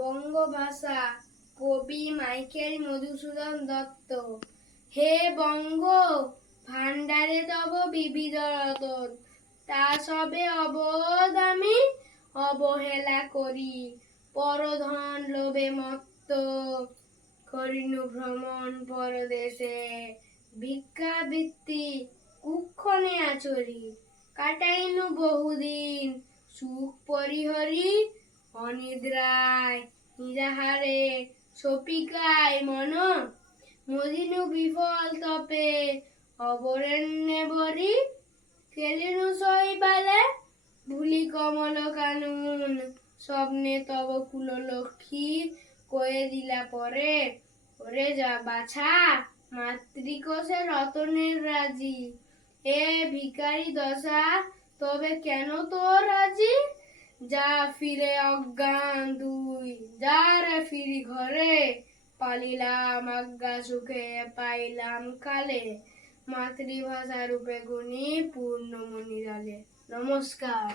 বঙ্গভাষা কবি মাইকেল মধুসূদন দত্ত। হে বঙ্গ ভাণ্ডারে তব বিবিধ রতন, তা সবে অবোধ আমি অবহেলা করি। পরধন লোভে মত্ত করিনু ভ্রমণ পরদেশে, ভিক্ষাবৃত্তি কুক্ষণে আচরি। কাটাইনু বহুদিন সুখ পরিহরি, অনিদ্রায় নিরাহারে সপিকায় মন। মদিনু বিফল তপে অবরেণ্যে বরি, খেলিনু শৈবালে ভুলি কমল কানন। স্বপ্নে তব কুল লক্ষ্মী কয়ে দিলা পরে, ওরে যা বাছা মাতৃকোষে রতনের রাজি। এ ভিখারি দশা তবে কেন তোর আজি? যা ফিরে অজ্ঞান তুই, যা রে ফিরি ঘরে। পালিলাম আজ্ঞা সুখে পাইলাম কালে, মাতৃভাষা রূপে গুণী পূর্ণমণি জালে। নমস্কার।